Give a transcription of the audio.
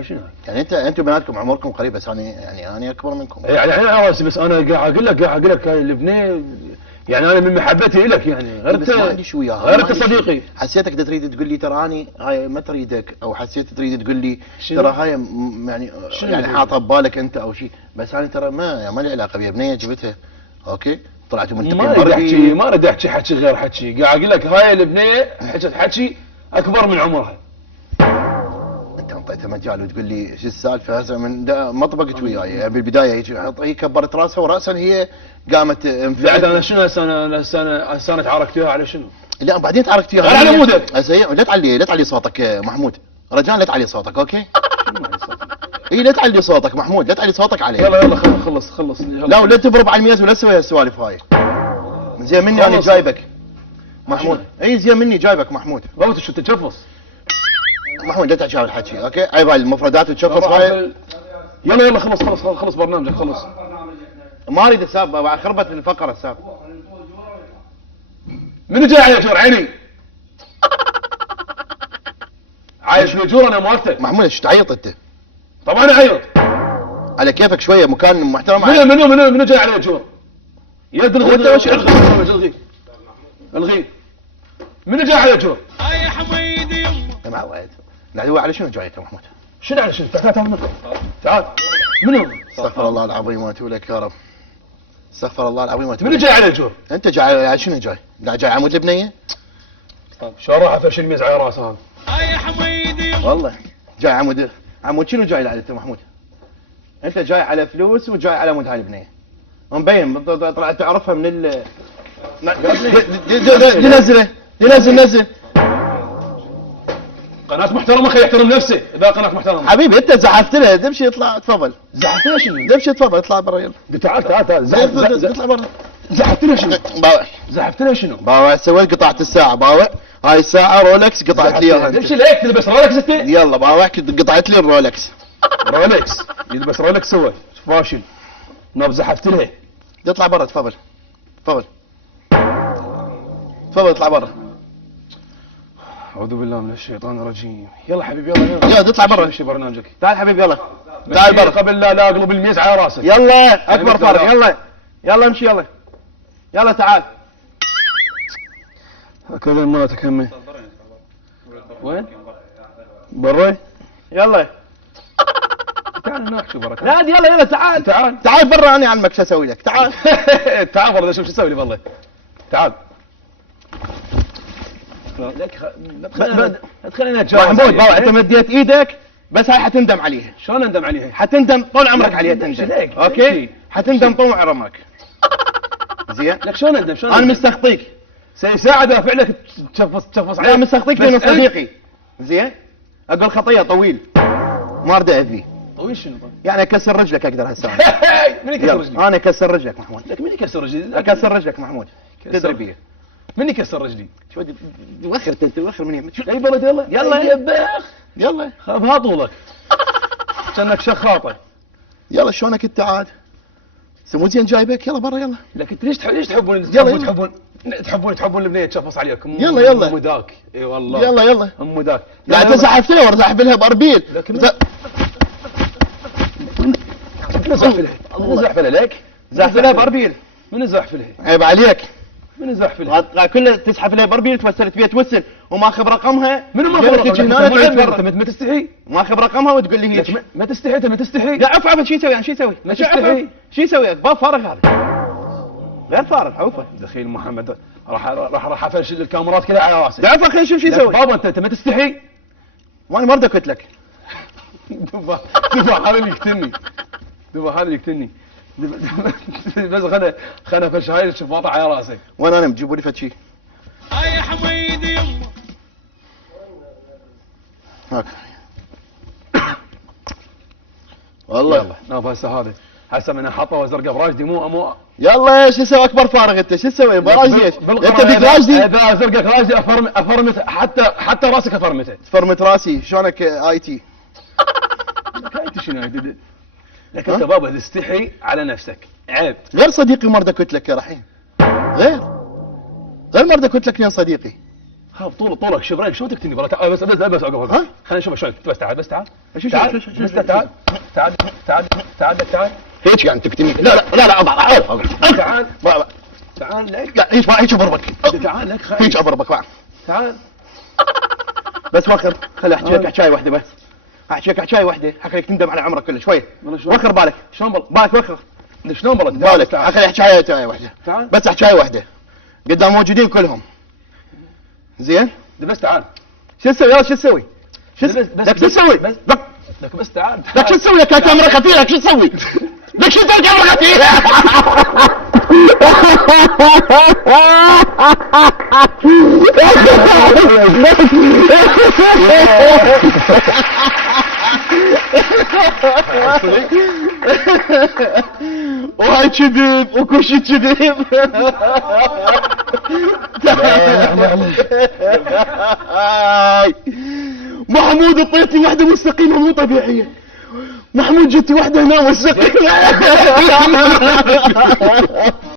شنو؟ يعني انتم بناتكم عمركم قريب بس انا اكبر منكم. يعني على راسي بس انا قاعد اقول لك هاي البنيه يعني انا من محبتي لك يعني غير بس ما عندي شو وياها، غير انت صديقي. حسيتك تريد تقول لي ترى اني هاي ما تريدك، او حسيت تريد تقول لي شنو؟ ترى هاي يعني حاطه ببالك انت او شيء، بس انا ترى ما لي علاقه بيها، بنيه جبتها اوكي طلعتوا ملتقين ما اريد احكي حكي غير حكي، قاعد اقول لك هاي البنيه حكت حكي اكبر من عمرها. انت انطيتها مجال وتقول لي شو السالفه هسه من ما طبقت وياي يعني بالبدايه هي كبرت راسها وراسا هي قامت بعد انا شنو هسه انا تعاركت وياها على شنو؟ لا بعدين تعاركت وياها على مودك هسه لا تعلي صوتك محمود، رجاء لا تعلي صوتك اوكي؟ اي لا تعلي صوتك محمود، لا تعلي صوتك علي. يلا خلص لا ولا تضرب على الميز ولا تسوي هالسوالف هاي. زين مني انا جايبك محمود، اي زين مني جايبك محمود. غلط شو تتشفص محمود لا تحكي هالحكي اوكي؟ عيب هاي المفردات وتشفص هاي. يلا خلص برنامجك خلص. ما اريد الساب خربت الفقره الساب. منو جاي على جور عيني؟ عايش بجور انا موافق. محمود ايش تعيط انت؟ طبعا اعيط. على كيفك شويه مكان محترم. منو جاي على جور؟ يد الغي منو جاي على جور؟ يا حميدي ما وعد. لا هو على شنو جايته محمود؟ شنو على شنو؟ تعال منو؟ استغفر الله العظيم واتوب اليك يا رب. استغفر الله العظيم واتوب منو اليك. جاي على الجور؟ انت جاي على شنو جاي؟ جاي عمود البنيه؟ شلون راح افرش الميز على راسه هذا؟ يا حميدي والله جاي عمود شنو جاي على انت محمود؟ انت جاي على فلوس وجاي على عمود هاي البنيه. مبين طلعت تعرفها من ال نزله قناة محترمة خي يحترم نفسه، إذا قناة محترمة. حبيبي أنت زحفت لها، دمشي اطلع تفضل. زحفت لها شنو؟ دمشي تفضل اطلع برا يلا. تعال اطلع برا. زحفت لها شنو؟ باوع. زحفت لها شنو؟ باوع سويت قطعة الساعة باوع، هاي الساعة رولكس قطعت لي اياها. دمشي ليك تلبس رولكس أنت؟ يلا باوع قطعت لي الرولكس. رولكس يلبس رولكس سوى فاشل. ناب زحفت لها. اطلع برا تفضل. تفضل اطلع برا. أعوذ بالله من الشيطان الرجيم. يلا حبيبي يلا يلا اطلع برا. مشي برنامجك. تعال حبيبي يلا. تعال برا قبل لا اقلب الميز على راسك. يلا اكبر فرق يلا امشي يلا تعال. هكذا مراتك همي. وين؟ برا؟ يلا تعال هناك شو بركة. لا يلا تعال برا انا اعلمك شو اسوي لك. تعال تعال برا شوف شو اسوي لي والله. تعال. ادخل محمود باوع انت مديت ايدك بس هاي حتندم عليها. شلون اندم عليها؟ حتندم طول عمرك عليها تندم. اوكي حتندم طول عمرك. زين لك شلون اندم انا مستخطيك سيساعد ادافع لك تشفص عليه. انا مستخطيك لانه صديقي. زين اقول خطيه طويل ما ارد اذيه. طويل شنو طيب؟ يعني اكسر رجلك اقدر هسه. من يكسر رجلي؟ انا اكسر رجلك محمود. لك من يكسر رجلي؟ اكسر رجلك محمود تدري بيه. من يكسر رجلي؟ شو توخر من يمك. اي بلد يلا يلا خذها طولك كانك شخاطه. يلا شلونك انت عاد؟ سمو زين جايبك يلا برا يلا. لكن ليش تحبون تحبون البنيه تشفص عليكم. يلا ام ذاك اي والله. يلا ام ذاك. لا انت زحفت لها ورا زحف لها باربيل. زحف لها لك. زحف لها باربيل. من زحف لها؟ عيب عليك. من زحف لها؟ كلها تزحف لها باربيل توسلت فيها توسل وماخذ رقمها. منو ماخذ رقمها؟ ما تستحي؟ ماخذ رقمها وتقول لي هيك. ما تستحي؟ لا عفوا شو يسوي شو يسوي؟ ما تستحي؟ شو يسوي؟ باب فارغ هذا. غير فارغ عفوا. دخيل محمد راح افشل الكاميرات كلها على راسك. عفوا خلينا نشوف شو يسوي. بابا انت ما تستحي؟ وانا ما ردكت لك. دبا هذا اللي يقتلني. بس خلنا افش هاي الشفاطه على راسك. وين انا بجيبوا لي فد شيء. يا حميدي هاك والله ناف هسه من حطه زرقاء براجدي مو يلا شو تسوي اكبر فارغ انت شو تسوي براجدي ايش؟ انت بيك راجدي؟ اذا زرقاء راجدي افرمت حتى راسك افرمته. تفرمت راسي شلونك اي تي؟ اي تي شنو؟ لك انت بابا تستحي على نفسك عيب. غير صديقي مرة كنت لك يا رحيم. غير مرة كنت لك يا صديقي. خاف طولك شبرين شو تكتني برا تعال بس اوقف ها؟ خلينا نشوف شلون بس تعال بس تعال شو- تعال شو- شو- بس شو- تعال تعال تعال تعال تعال هيك يعني تكتمي. لا اضع تعال تعال تعال لك لا هيك اضربك. تعال لك هيك خايف اضربك بقى. تعال بس وخر خلي احكي لك حكايه واحده بس. احكي لك حكايه واحده حكي لك تندم على عمرك كله شوي. والله شلون؟ وخر بالك شلون بالك وخر شلون برد بالك حكي لك حكايه واحده تعال بس حكايه واحده قدام موجودين كلهم زين. بس تعال شو تسوي يلا شو تسوي؟ لك شو تسوي؟ بس لك لك بس تعال لك شو تسوي؟ لك كاميرا خفيه لك شو تسوي؟ لك شو تسوي كاميرا خفيه؟ وهاي كذب وكل شيء كذب. محمود اعطيتي واحدة مستقيمة مو طبيعية. محمود جبتي واحدة هنا مستقيمة.